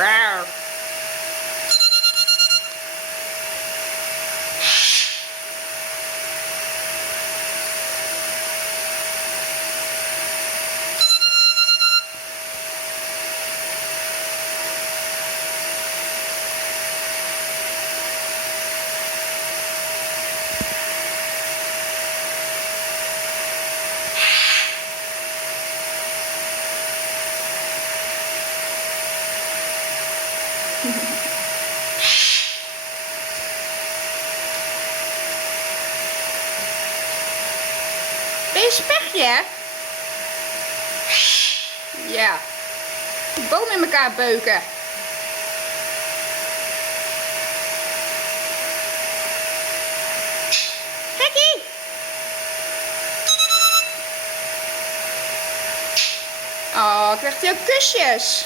Rauw. Ben je een spechtje, hè? Ja. De boom in elkaar beuken. Gekkie! Oh, krijgt hij ook kusjes.